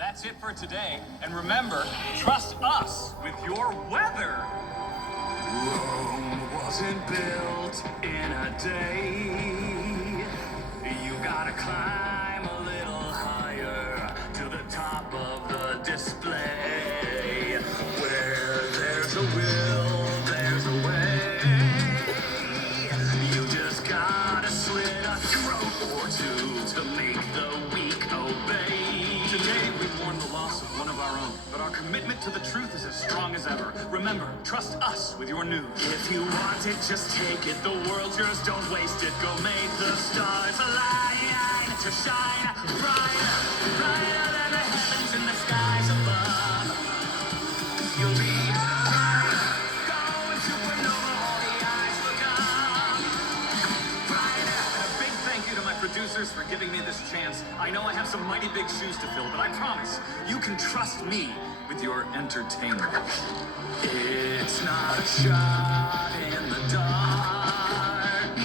That's it for today. And remember, trust us with your weather. Rome wasn't built in a day. You gotta climb a little higher to the top of the display. Where there's a will, there's a way. You just gotta slit a throat or two to make the weak obey. Today, we mourn the loss of one of our own, but our commitment to the truth is as strong as ever. Remember, trust us with your news. If you want it, just take it. The world's yours, don't waste it. Go make the stars align to shine brighter, brighter than the heavens in the skies above. You'll be brighter, going supernova, all the eyes look up. Brighter. And a big thank you to my producers for giving me this chance. I know I have some mighty big shoes to fill, but I promise, you can trust me with your entertainment. It's not a shot in the dark.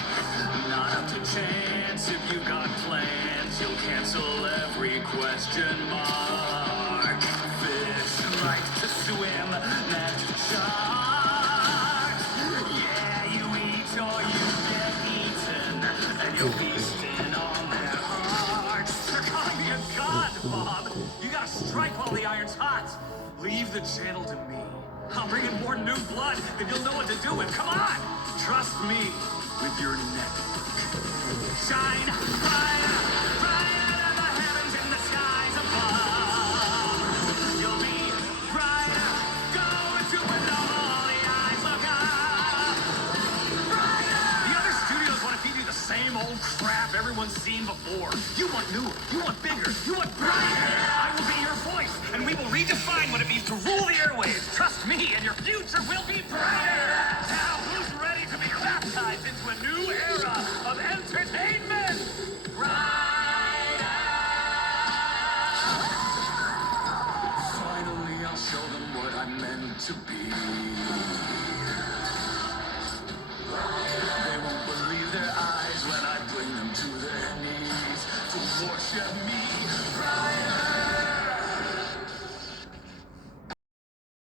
Not up to chance if you got plans. You'll cancel every question mark. Fish like to swim, magic shark. Yeah, you eat or you get eaten, and you're feasting on their hearts. You're calling me a god, Bob. You gotta strike while the iron's hot. Leave the channel to me. I'll bring in more new blood, and you'll know what to do with. Come on! Trust me with your network. Shine brighter, brighter than the heavens in the skies above. You'll be brighter, going supernova, all the eyes look up. Brighter! The other studios want to feed you the same old crap everyone's seen before. You want newer, you want bigger, you want brighter. I will be your voice, and we will redefine what it means to rule the airwaves. Trust me, and your future will be brighter. Now, who's ready to be baptized into a new era of entertainment? Brighter! Finally, I'll show them what I'm meant to be.